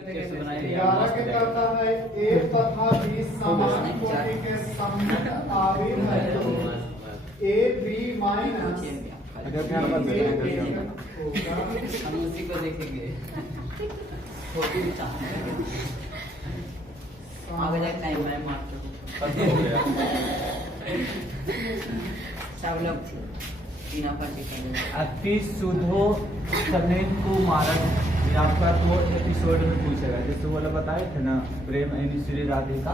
11 के करता है एक तथा 20 समान कोटि के सममित आवेश है तो ए बी माइनस हम उसी को देखेंगे। आगे जाके टाइम मैं मारता हूँ। सब लोग बिना पार्टी अति शुद्धो सनेन को मारक ये आपका तो एपिसोड में पूछेगा, जैसे वो लोग बताए थे ना प्रेम एनी श्री राधिका,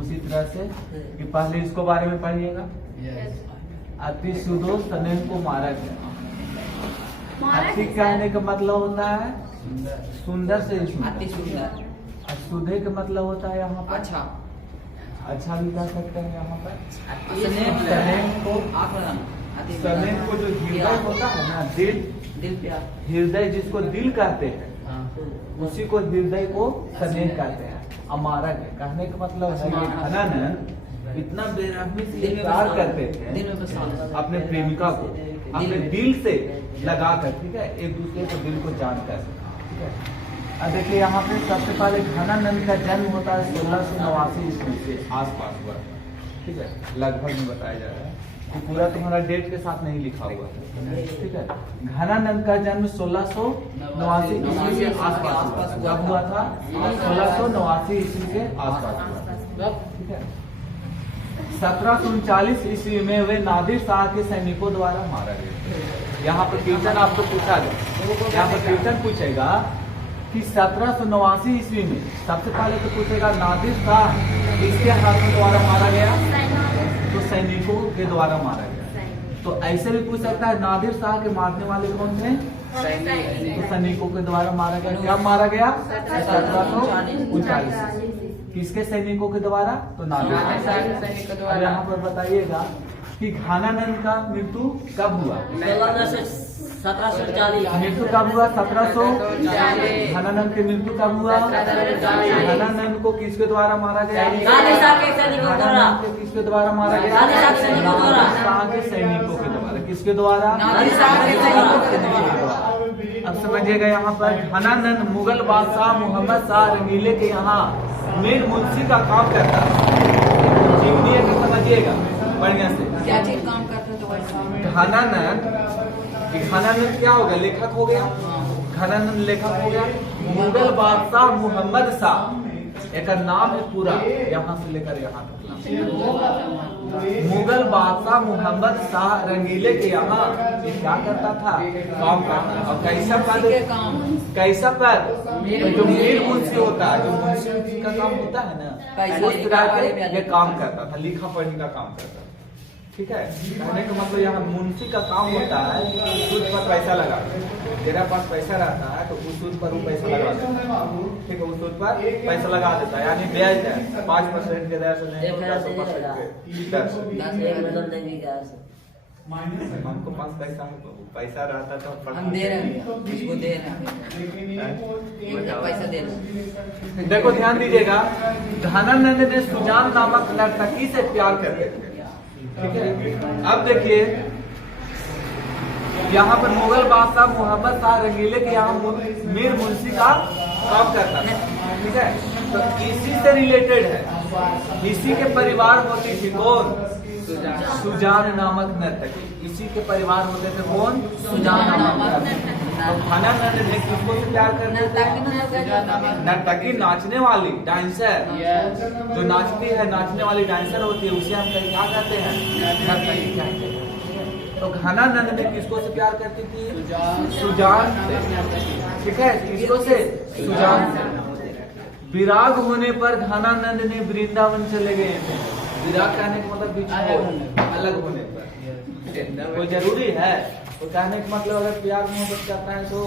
उसी तरह से कि पहले इसको बारे में पढ़िएगा। अति शुद्धो सनेन को मारक है। अति कहने का मतलब होता है सुंदर से अति सुंदर। शुद्धे का मतलब होता है यहाँ पर अच्छा भी कह सकते हैं यहाँ पर। सनेन को जो हृदय होता है ना, दिल प्यार, हृदय जिसको दिल कहते हैं उसी को हृदय को सनेन कहते हैं। अमारक है कहने का मतलब है कि घनानंद इतना बेरहमी से प्यार करते थे अपने प्रेमिका को, अपने दिल से लगा कर, ठीक है, एक दूसरे को दिल को जानकर, ठीक है। अब देखिए यहाँ पे सबसे पहले घनानंद का जन्म होता है 1689 ईस्वी से आसपास हुआ, ठीक है, लगभग में बताया जा रहा है कि पूरा तुम्हारा डेट के साथ नहीं लिखा हुआ है, ठीक है। घनानंद का जन्म 1689 ईस्वी के आसपास जब हुआ था, 1689 ईस्वी के आसपास हुआ, ठीक है। 1739 ईस्वी में वे नादिर शाह के सैनिकों द्वारा मारा गया। यहाँ पर क्वेश्चन आपको पूछा गया, यहाँ पर क्वेश्चन पूछेगा कि 1789 ईस्वी में सबसे पहले तो पूछेगा नादिर शाह किसके हाथों द्वारा मारा गया, तो सैनिकों के द्वारा मारा गया। तो ऐसे भी पूछ सकता है नादिर शाह के मारने वाले कौन थे, तो सैनिकों के द्वारा मारा गया। क्या मारा गया, 1739। किसके सैनिकों के द्वारा, तो नादिर शाह के सैनिक के द्वारा। यहाँ पर बताइएगा कि घनानंद का मृत्यु कब हुआ, 1740। मृत्यु कब हुआ, 1740। घनानंद की मृत्यु कब हुआ, घनानंद को किसके द्वारा मारा गया, घनानंद को किसके द्वारा मारा गया, शाह के सैनिकों के द्वारा। किसके द्वारा, अब समझिएगा यहाँ पर घनानंद मुगल बादशाह मोहम्मद शाह रंगीले के यहाँ मीर मुंशी का काम करता है। समझिएगा बढ़िया से, क्या चीज काम करते तो घनानंद क्या हो गया, लेखक हो गया, घनानंद लेखक हो गया। मुगल बादशाह मोहम्मद शाह, एक नाम है पूरा यहाँ से लेकर यहाँ तक। मुगल बादशाह मोहम्मद शाह रंगीले के यहाँ क्या करता था, काम करता। और कैसा पद, कैसा पद, जो मीर मुंशी होता है, जो मुंशी का काम होता है ना, उस तरह के ये काम करता था, लिखा पढ़ने का काम करता था, ठीक है। कहने का मतलब यहाँ मुंशी का काम होता है सूद पर पैसा लगा, तेरा पास पैसा रहता है तो उस सूद पर वो पैसा लगा देता है, ठीक है, उस सूद पर पैसा लगा देता है, यानी ब्याज है 5% के दर से नहीं, 10% हमको पास पैसा रहता तो हम दे रहे हैं, इसको दे रहे हैं, पैसा दे रहे हैं। देखो ध्यान दीजिएगा, घनानंद ने सुजान नामक नर्तकी से प्यार करते थे, ठीक है। अब देखिए यहाँ पर मुगल बादशाह मोहम्मद शाह रंगीले के यहाँ मीर मुंशी का काम करता था, ठीक है। तो इसी से रिलेटेड है, इसी के परिवार होती थी कौन, सुजान नामक नर्तकी। इसी के परिवार होते थे कौन, सुजान नामक नर्तकी। तो घनानंद ने किसको से प्यार करते थे, नर्तकी, नाचने वाली, डांसर, जो नाचती है, नाचने वाली डांसर होती है, उसे हम क्या कहते हैं, नर्तकी कहते हैं। तो घनानंद ने किसको से प्यार करती थी, सुजान, ठीक है, किसको से, सुजान से। विराग होने पर घनानंद ने वृंदावन चले गए थे। विराग कहने का मतलब अलग होने पर, कोई जरूरी है, तो कहने का मतलब अगर प्यार मोहब्बत करता है तो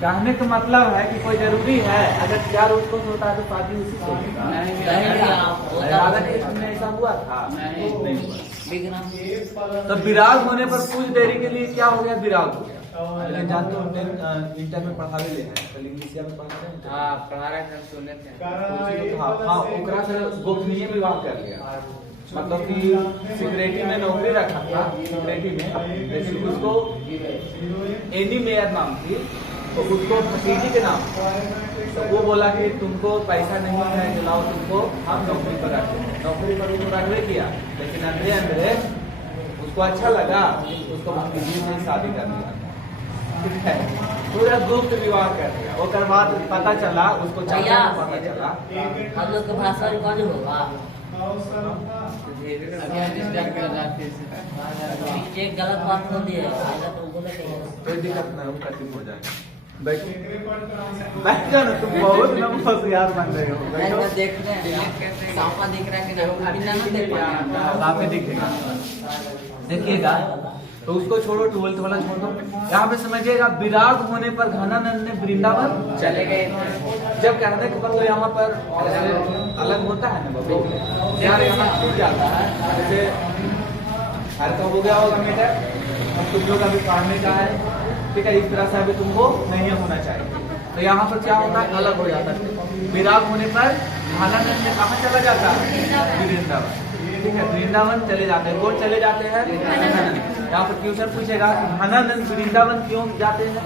कहने का मतलब है कि कोई जरूरी है, अगर प्यार उसको होता है तो शादी उसी से होगा। ऐसा हुआ था, नहीं हुआ। तो विराग होने पर कुछ देरी के लिए क्या हो गया, विराग हो गया। जानते हो इंटर में पढ़ावे ले हैं, इंग्लिशिया में पढ़ा रहे हैं, पढ़ा रहे हैं, सुने थे। हाँ, ओकरा से गोपनीय विवाह कर लिया, मतलब कि सिक्योरिटी में नौकरी रखा था, सिक्योरिटी में, लेकिन उसको एनी मेयर नाम थी, तो उसको भतीजी के नाम, तो वो बोला कि तुमको पैसा नहीं है दिलाओ, तुमको हम नौकरी पर रखते हैं। नौकरी पर उसको रखवे किया, लेकिन अंदर अंदर उसको अच्छा लगा, उसको भतीजी से शादी कर दिया। ठीक है, पूरा गुप्त विवाह कर दिया। उसके बाद पता चला, उसको पता चला हम लोग का भाषा कौन होगा? एक गलत बात हो दी है, तो बोले कोई दिक्कत नहीं, वो खत्म हो जाएगा। बैठ जाओ ना, तुम बहुत होशियार बन रहे हो। देख रहे हैं सांपा दिख रहा है कि नहीं, बिना ना देख पा आप दिखेगा, देखिएगा। तो उसको छोड़ो, 12th वाला छोड़ दो। यहाँ पे समझिएगा, विराग होने पर घनानंद ने वृंदावन चले गए। जब कहने के बाद यहाँ पर अलग होता है ना बाबू, यार यहाँ छूट जाता है, जैसे हर का हो गया होगा मीटर, तुम लोग अभी पढ़ने का है, ठीक है, इस तरह से अभी तुमको नहीं होना चाहिए। तो यहाँ पर क्या होता है, अलग हो जाता है। विराग होने पर घनानंद ने कहाँ चला जाता है, वृंदावन। ठीक है, वृंदावन चले जाते हैं। कौन चले जाते हैं? यहाँ पर क्वेश्चन पूछेगा कि घनानंद वृंदावन क्यों जाते हैं?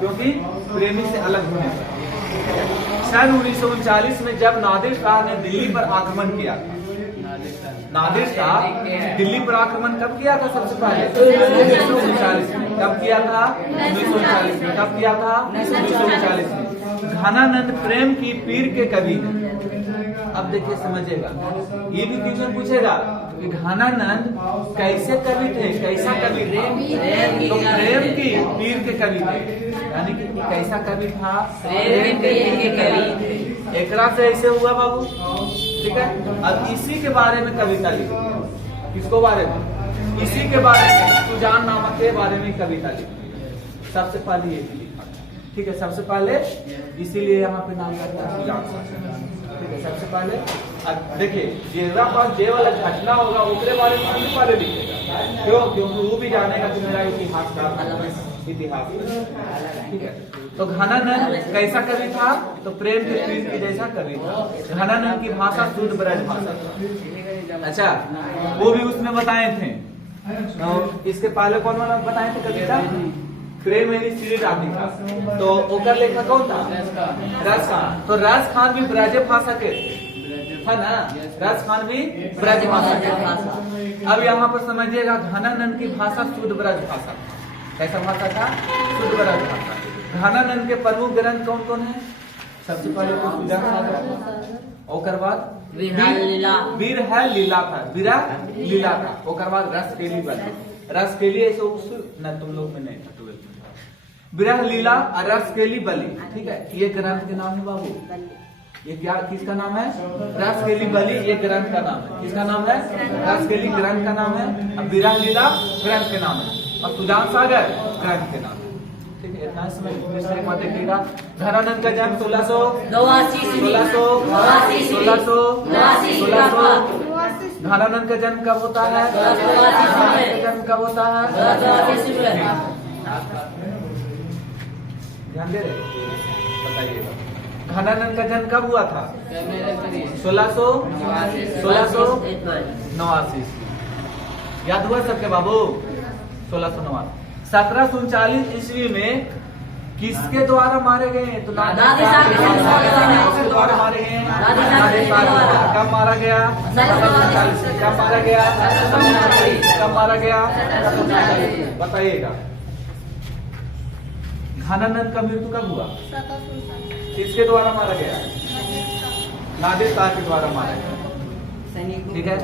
क्योंकि प्रेमी से अलग होने पर। सन 1939 में जब नादिर शाह ने दिल्ली पर आक्रमण किया, नादिर शाह दिल्ली पर आक्रमण कब किया था? सबसे पहले 1939 में। कब किया था? 1939 में। कब किया था? 1939 में। घनानंद प्रेम की पीर के कवि हैं। अब देखिए, समझिएगा, ये भी क्वेश्चन पूछेगा कि घनानंद कैसे कवि थे, कैसा कवि थे? तो प्रेम की पीर के कवि थे, यानी कि कैसा कवि था? प्रेम के कवि थे। एकरा से ऐसे हुआ बाबू, ठीक है। अब इसी के बारे में कविता लिखी। किसको बारे में? इसी के बारे में, सुजान नामक के बारे में कविता लिखी। सबसे पहले ये लिखा, ठीक है। सबसे पहले इसीलिए यहाँ पे नाम करता है सुजान। ठीक है, सबसे पहले अब देखिए, जेरा पास जे वाला घटना होगा उसके बारे में सबसे पहले लिखेगा। क्यों? क्योंकि वो भी जानेगा कि मेरा इतिहास का इतिहास। ठीक है, तो घनानंद कैसा कवि था? तो प्रेम के पीर की जैसा कवि था। घनानंद की भाषा शुद्ध ब्रज भाषा था। अच्छा, वो भी उसमें बताए थे। तो इसके पहले कौन वाला बताए थे कविता? प्रेम मेरी सीरीज आती था। तो ओकर लेखक कौन था? रस खान। तो रस खान भी ब्रज भाषा के था ना, रस खान भी ब्रज भाषा के। अब यहाँ पर समझिएगा, घनानंद की भाषा शुद्ध ब्रज भाषा। कैसा भाषा था? शुद्ध ब्रज भाषा। घनानंद के प्रमुख ग्रंथ कौन कौन है? सबसे पहले तो सुजान सागर, ओकर बाद वीर है लीला था, वीरा लीला था। ओकर बाद रस केली बने, रस केली ऐसे न तुम लोग में नहीं था। विरह लीला और रस केली बलि, ठीक है। ये ग्रंथ के नाम है बाबू। ये क्या, किसका नाम है? रस केली बलि, ये ग्रंथ का नाम है। किसका नाम है? रस केली ग्रंथ का नाम है। अब विरह लीला ग्रंथ के नाम है, और सुजान सागर ग्रंथ के नाम है। ठीक है, इतना समय देखिएगा। घनानंद का जन्म 1600 घनानंद का जन्म कब होता है? जन्म कब होता है? ध्यान दे रहे, बताइएगा। घनानंद का जन्म कब हुआ था? 1689। याद हुआ सबके बाबू? 1689। 1739 ईस्वी में किसके द्वारा मारे गए? तो नादिर शाह के द्वारा मारे गए। कब मारा गया? कब मारा गया? कब मारा गया? बताइएगा। घनानंद का मृत्यु कब हुआ? किसके द्वारा मारा गया? नादिर शाह के द्वारा मारा गया, ठीक है।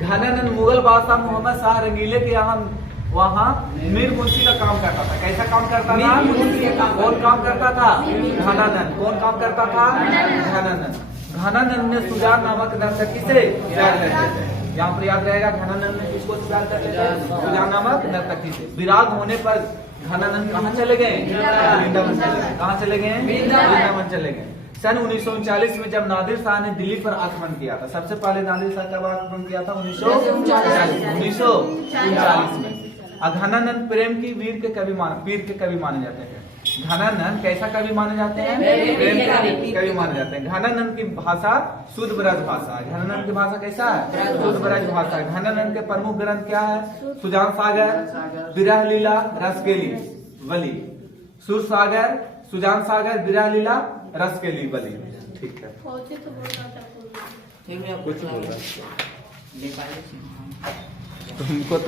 घनानंद मुगल बादशाह मोहम्मद शाह रंगीले के यहाँ वहाँ मीर मुंशी का काम करता था। कैसा काम करता था? कौन काम करता था? घनानंद। कौन काम करता था? घनानंद। घनानंद ने सुजान नामक नर्तकी से प्यार करते थे। यहाँ पर याद रहेगा, घनानंद ने किसको प्यार करते थे? सुजान नामक नर्तकी से। विराग होने पर घनानंद कहाँ चले गए? वृंदावन चले गए। कहाँ चले गए? वृंदावन चले गए। सन 1939 में जब नादिर शाह ने दिल्ली पर आक्रमण किया था, सबसे पहले नादिर शाह कब आक्रमण किया था? 1939 में। घनानंद प्रेम की पीर के कवि माने जाते हैं। घनानंद कैसा कवि माने जाते हैं? प्रेम कवि कवि माने जाते हैं। घनानंद की भाषा शुद्ध ब्रज भाषा है। घनानंद की भाषा कैसा है? शुद्ध ब्रज भाषा है। घनानंद के प्रमुख ग्रंथ क्या है? सुजान सागर, विरह लीला, रसकेली वली। सुर सागर, सुजान सागर, विरह लीला, रसकेली वली। ठीक है, फौजी तो बोलता था ठीक है, कुछ बोल रहा नेपाली तुमको तो